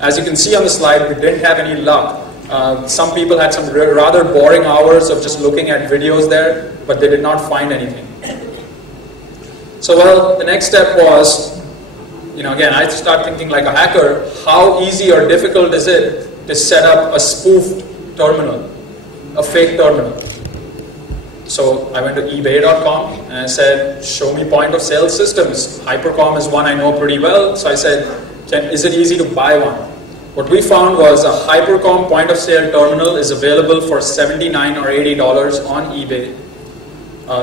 As you can see on the slide, we didn't have any luck. Some people had some rather boring hours of just looking at videos there, but they did not find anything. So well, the next step was, again, I start thinking like a hacker, how easy or difficult is it to set up a spoofed terminal, a fake terminal? So I went to ebay.com and I said, show me point of sale systems. Hypercom is one I know pretty well. So I said, is it easy to buy one? What we found was a Hypercom point of sale terminal is available for $79 or $80 on eBay.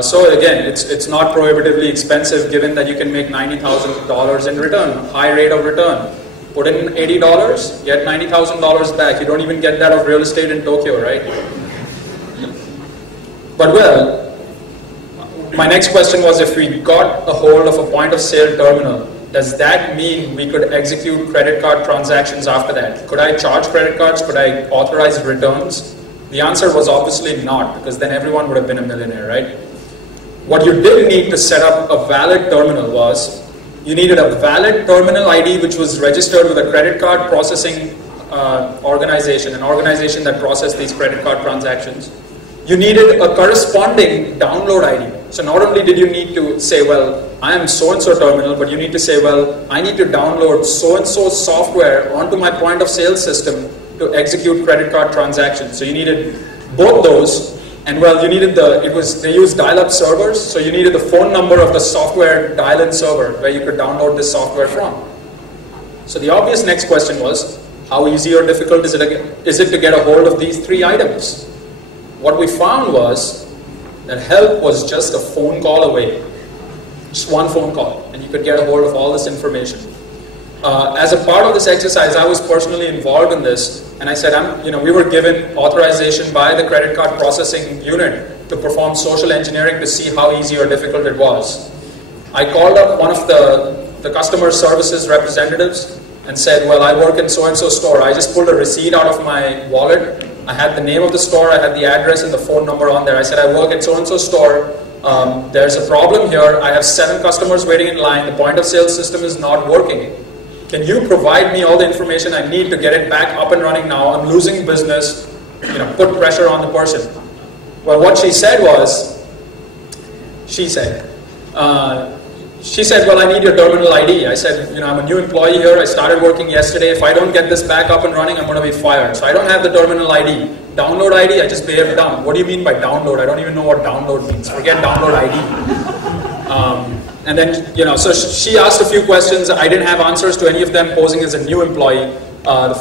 So again, it's not prohibitively expensive given that you can make $90,000 in return, high rate of return. Put in $80, get $90,000 back. You don't even get that of real estate in Tokyo, right? But well, my next question was, if we got a hold of a point of sale terminal, does that mean we could execute credit card transactions after that? Could I charge credit cards? Could I authorize returns? The answer was obviously not, because then everyone would have been a millionaire, right? What you did need to set up a valid terminal was, you needed a valid terminal ID which was registered with a credit card processing organization, an organization that processed these credit card transactions. You needed a corresponding download ID. So not only did you need to say, well, I am so-and-so terminal, but you need to say, well, I need to download so-and-so software onto my point of sale system to execute credit card transactions. So you needed both those, and well, you needed they used dial-up servers, so you needed the phone number of the software dial-in server where you could download this software from. So the obvious next question was, how easy or difficult is it to get a hold of these three items? What we found was that help was just a phone call away. Just one phone call, and you could get a hold of all this information. As a part of this exercise, I was personally involved in this, and I said, we were given authorization by the credit card processing unit to perform social engineering to see how easy or difficult it was. I called up one of the customer services representatives and said, well, I work in so-and-so store. I just pulled a receipt out of my wallet. I had the name of the store, I had the address and the phone number on there. I said, I work at so-and-so store. There's a problem here. I have 7 customers waiting in line. The point of sale system is not working. Can you provide me all the information I need to get it back up and running now? I'm losing business. Put pressure on the person. Well, what she said was, she said, well, I need your terminal ID. I said, I'm a new employee here. I started working yesterday. If I don't get this back up and running, I'm going to be fired. So I don't have the terminal ID. Download ID, I just behaved dumb. What do you mean by download? I don't even know what download means. Forget download ID. And then, so she asked a few questions. I didn't have answers to any of them, posing as a new employee. The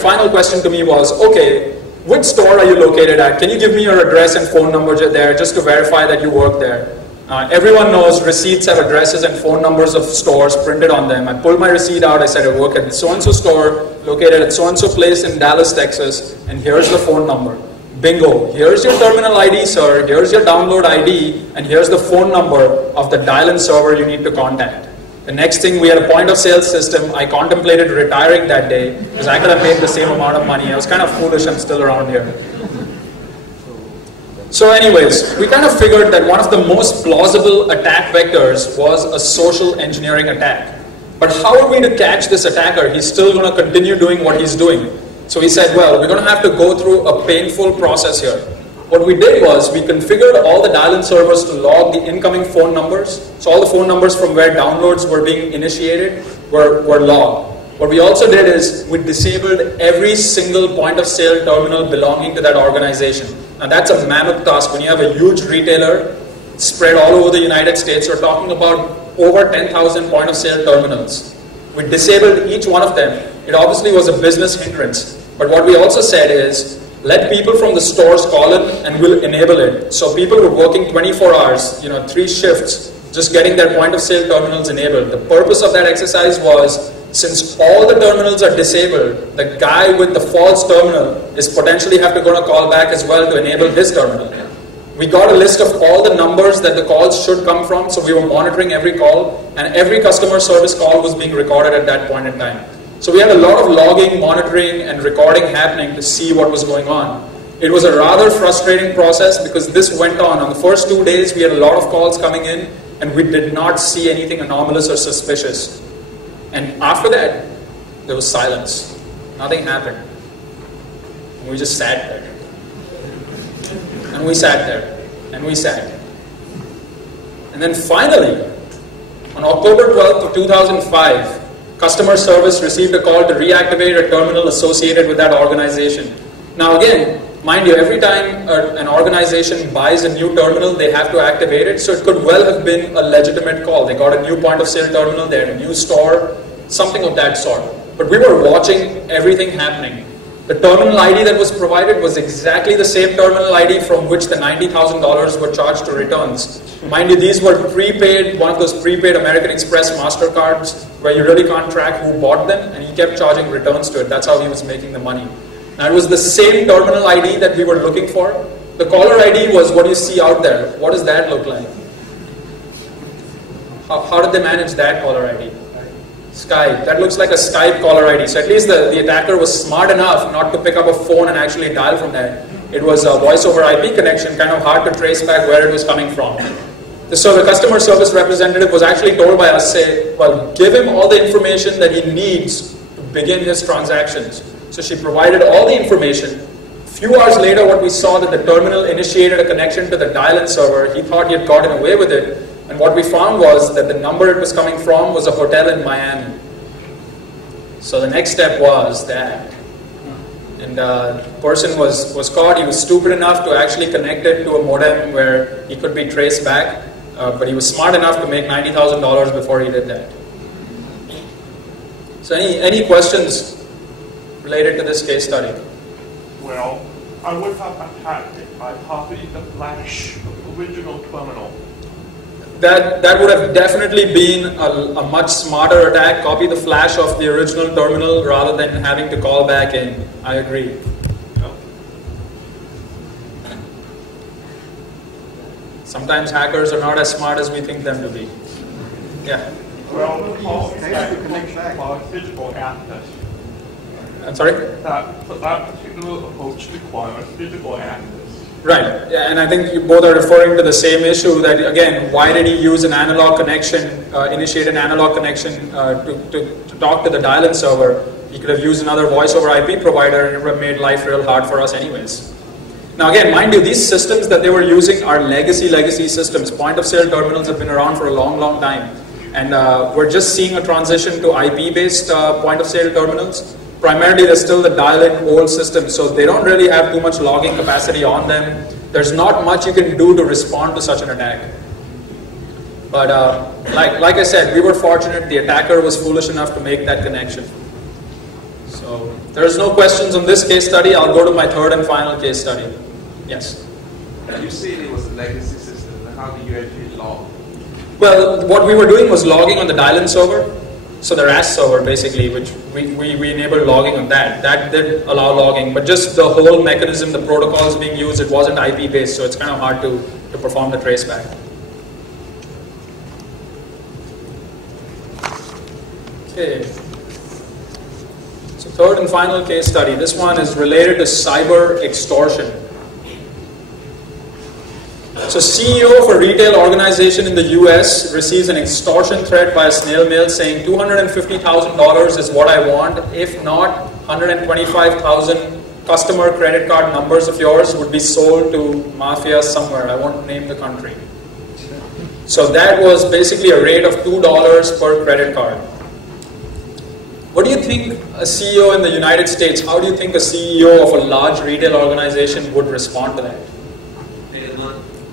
final question to me was, okay, which store are you located at? Can you give me your address and phone number there just to verify that you work there? Everyone knows receipts have addresses and phone numbers of stores printed on them. I pulled my receipt out. I said, I work at so-and-so store located at so-and-so place in Dallas, Texas, and here's the phone number. Bingo. Here's your terminal ID, sir. Here's your download ID, and here's the phone number of the dial-in server you need to contact. The next thing, we had a point of sale system. I contemplated retiring that day because I could have made the same amount of money. I was kind of foolish. I'm still around here. So anyways, we kind of figured that one of the most plausible attack vectors was a social engineering attack. But how are we to catch this attacker? He's still going to continue doing what he's doing. So we said, well, we're going to have to go through a painful process here. What we did was we configured all the dial-in servers to log the incoming phone numbers. So all the phone numbers from where downloads were being initiated were logged. What we also did is we disabled every single point of sale terminal belonging to that organization. Now that's a mammoth task. When you have a huge retailer spread all over the United States, we're talking about over 10,000 point of sale terminals. We disabled each one of them. It obviously was a business hindrance. But what we also said is, let people from the stores call in and we'll enable it. So people were working 24 hours, 3 shifts, just getting their point of sale terminals enabled. The purpose of that exercise was, since all the terminals are disabled, the guy with the false terminal is potentially going to call back as well to enable his terminal. We got a list of all the numbers that the calls should come from, so we were monitoring every call, and every customer service call was being recorded at that point in time. So we had a lot of logging, monitoring, and recording happening to see what was going on. It was a rather frustrating process because this went on. On the first 2 days, we had a lot of calls coming in, and we did not see anything anomalous or suspicious. And after that, there was silence. Nothing happened. And we just sat there. And we sat there. And we sat. And then finally, on October 12th of 2005, customer service received a call to reactivate a terminal associated with that organization. Now again, mind you, every time an organization buys a new terminal, they have to activate it, so it could well have been a legitimate call. They got a new point of sale terminal, they had a new store, something of that sort. But we were watching everything happening. The terminal ID that was provided was exactly the same terminal ID from which the $90,000 were charged to returns. Mind you, these were prepaid, one of those prepaid American Express MasterCards where you really can't track who bought them, and he kept charging returns to it. That's how he was making the money. Now it was the same terminal ID that we were looking for. The caller ID was what you see out there. What does that look like? How did they manage that caller ID? Skype. That looks like a Skype caller ID. So at least the attacker was smart enough not to pick up a phone and actually dial from there. It was a voice over IP connection, kind of hard to trace back where it was coming from. So the customer service representative was actually told by us, say, well, give him all the information that he needs to begin his transactions. So she provided all the information. A few hours later, what we saw that the terminal initiated a connection to the dial-in server. He thought he had gotten away with it. And what we found was that the number it was coming from was a hotel in Miami. So the next step was that. And the person was caught. He was stupid enough to actually connect it to a modem where he could be traced back. But he was smart enough to make $90,000 before he did that. So any questions related to this case study? Well, I would have attacked it by copying the flash of the original terminal. That would have definitely been a much smarter attack. Copy the flash of the original terminal rather than having to call back in. I agree. Sometimes hackers are not as smart as we think them to be. Yeah. Well, the call physical access. I'm sorry? That particular approach requires physical access. Right, yeah, and I think you both are referring to the same issue that, again, why did he use an analog connection, initiate an analog connection to talk to the dial-in server? He could have used another voice over IP provider and it would have made life real hard for us anyways. Now again, mind you, these systems that they were using are legacy systems. Point of sale terminals have been around for a long time. And we're just seeing a transition to IP-based point of sale terminals. Primarily, they're still the dial-in old system, so they don't really have too much logging capacity on them. There's not much you can do to respond to such an attack. But like I said, we were fortunate. The attacker was foolish enough to make that connection. So there's no questions on this case study. I'll go to my third and final case study. Yes? You said it was a legacy system. How do you actually log? Well, what we were doing was logging on the dial-in server. So the RAS server, basically, which we enabled logging on that. That did allow logging, but just the whole mechanism, the protocols being used, it wasn't IP-based, so it's kind of hard to perform the traceback. Okay. So third and final case study. This one is related to cyber extortion. So CEO of a retail organization in the US receives an extortion threat by a snail mail saying $250,000 is what I want. If not, 125,000 customer credit card numbers of yours would be sold to mafia somewhere. I won't name the country. So that was basically a rate of $2 per credit card. What do you think a CEO in the United States, how do you think a CEO of a large retail organization would respond to that?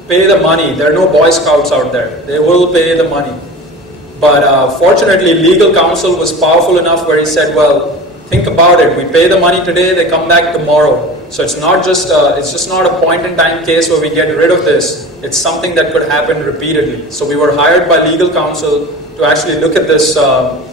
Pay the money. There are no Boy Scouts out there. They will pay the money. But fortunately, legal counsel was powerful enough where he said, well, think about it. We pay the money today, they come back tomorrow. So it's not just not a point-in-time case where we get rid of this. It's something that could happen repeatedly. So we were hired by legal counsel to actually look at this, to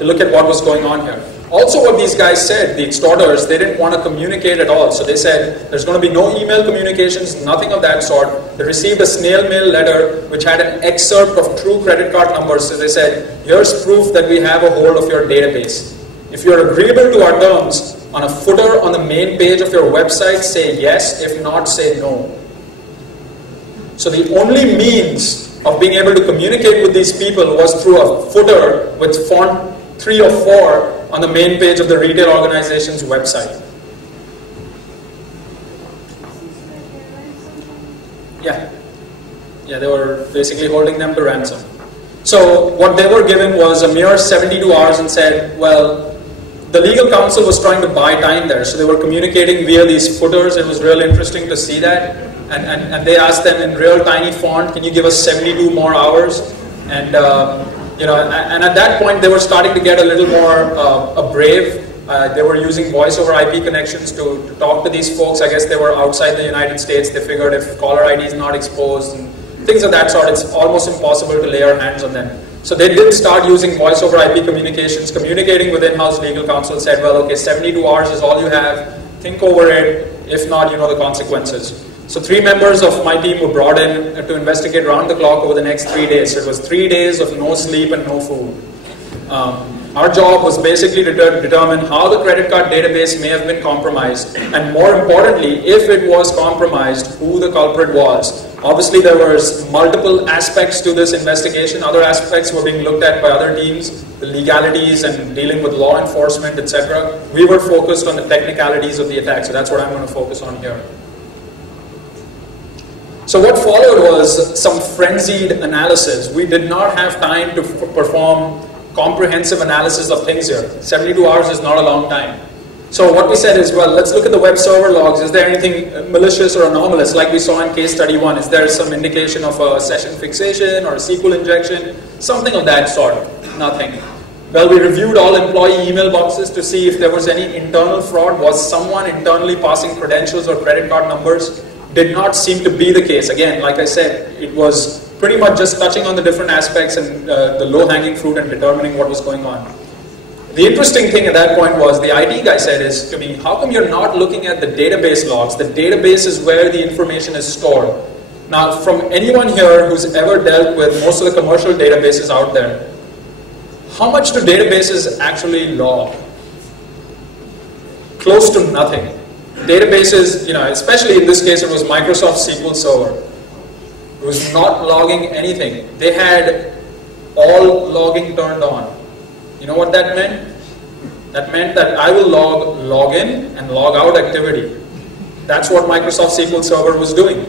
look at what was going on here. Also what these guys said, the extorters, they didn't want to communicate at all. So they said, there's going to be no email communications, nothing of that sort. They received a snail mail letter which had an excerpt of true credit card numbers. So they said, here's proof that we have a hold of your database. If you're agreeable to our terms, on a footer on the main page of your website, say yes. If not, say no. So the only means of being able to communicate with these people was through a footer with font 3 or 4 on the main page of the retail organization's website. Yeah. Yeah, they were basically holding them to ransom. So what they were given was a mere 72 hours and said, well, the legal counsel was trying to buy time there. So they were communicating via these footers. It was really interesting to see that. And they asked them in real tiny font, can you give us 72 more hours? And, and at that point, they were starting to get a little more brave. They were using voice over IP connections to talk to these folks. I guess they were outside the United States. They figured if caller ID is not exposed and things of that sort, it's almost impossible to lay our hands on them. So they did start using voice over IP communications, communicating with in-house legal counsel, said, well, okay, 72 hours is all you have. Think over it. If not, you know the consequences. So 3 members of my team were brought in to investigate round the clock over the next 3 days. So it was 3 days of no sleep and no food. Our job was basically to determine how the credit card database may have been compromised, and more importantly, if it was compromised, who the culprit was. Obviously, there was multiple aspects to this investigation. Other aspects were being looked at by other teams, the legalities and dealing with law enforcement, etc. We were focused on the technicalities of the attack, so that's what I'm going to focus on here. So what followed was some frenzied analysis. We did not have time to perform comprehensive analysis of things here. 72 hours is not a long time. So what we said is, well, let's look at the web server logs. Is there anything malicious or anomalous, like we saw in case study 1? Is there some indication of a session fixation or a SQL injection? Something of that sort. Nothing. Well, we reviewed all employee email boxes to see if there was any internal fraud. Was someone internally passing credentials or credit card numbers? Did not seem to be the case. Again, like I said, it was pretty much just touching on the different aspects and the low-hanging fruit and determining what was going on. The interesting thing at that point was, the IT guy said is to me, how come you're not looking at the database logs? The database is where the information is stored. Now, from anyone here who's ever dealt with most of the commercial databases out there, how much do databases actually log? Close to nothing. Databases, especially in this case, it was Microsoft SQL Server. It was not logging anything. They had all logging turned on. You know what that meant? That meant that I will log in and log out activity. That's what Microsoft SQL Server was doing.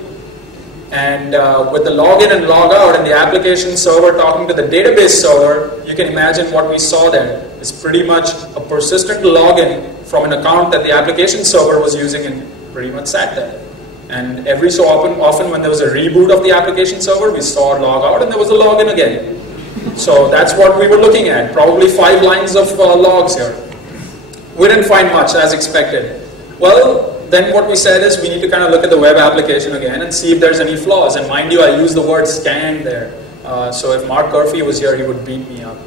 And with the login and log out and the application server talking to the database server, you can imagine what we saw there. It's pretty much a persistent login from an account that the application server was using and pretty much sat there. And every so often when there was a reboot of the application server, we saw a log out and there was a login again. So that's what we were looking at, probably 5 lines of logs here. We didn't find much as expected. Well, then what we said is we need to kind of look at the web application again and see if there's any flaws. And mind you, I used the word scan there. So if Mark Curfew was here, he would beat me up.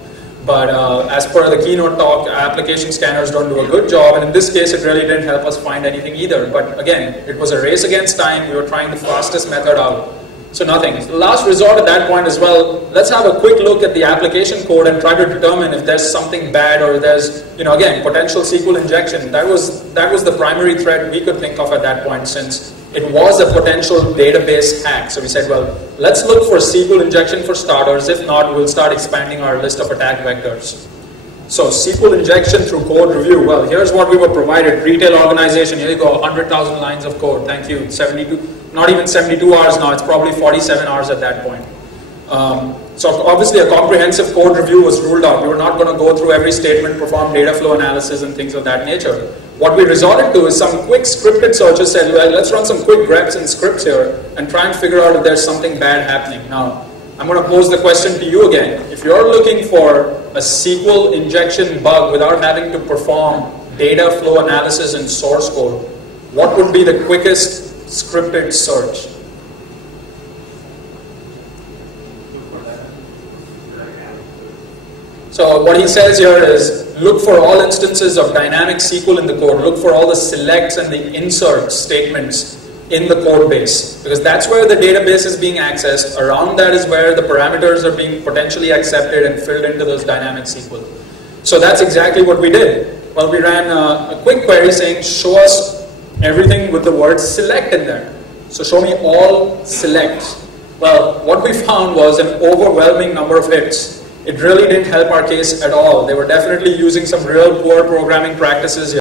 But as per the keynote talk, application scanners don't do a good job, and in this case it really didn't help us find anything either. But again, it was a race against time. We were trying the fastest method out. So nothing. The last resort at that point is, well, let's have a quick look at the application code and try to determine if there's something bad or there's, again, potential SQL injection. That was the primary threat we could think of at that point, since it was a potential database hack. So we said, well, let's look for SQL injection for starters. If not, we'll start expanding our list of attack vectors. So SQL injection through code review. Well, here's what we were provided. Retail organization, here you go, 100,000 lines of code. Thank you. 72, not even 72 hours now. It's probably 47 hours at that point. So obviously a comprehensive code review was ruled out. We were not going to go through every statement, perform data flow analysis and things of that nature. What we resorted to is some quick scripted searches. Said, well, let's run some quick greps and scripts here and try and figure out if there's something bad happening. Now, I'm going to pose the question to you again. If you're looking for a SQL injection bug without having to perform data flow analysis in source code, what would be the quickest scripted search? So what he says here is, look for all instances of dynamic SQL in the code. Look for all the selects and the insert statements in the code base, because that's where the database is being accessed. Around that is where the parameters are being potentially accepted and filled into those dynamic SQL. So that's exactly what we did. Well, we ran a quick query saying, show us everything with the word select in there. So show me all selects. Well, what we found was an overwhelming number of hits. It really didn't help our case at all. They were definitely using some real poor programming practices here.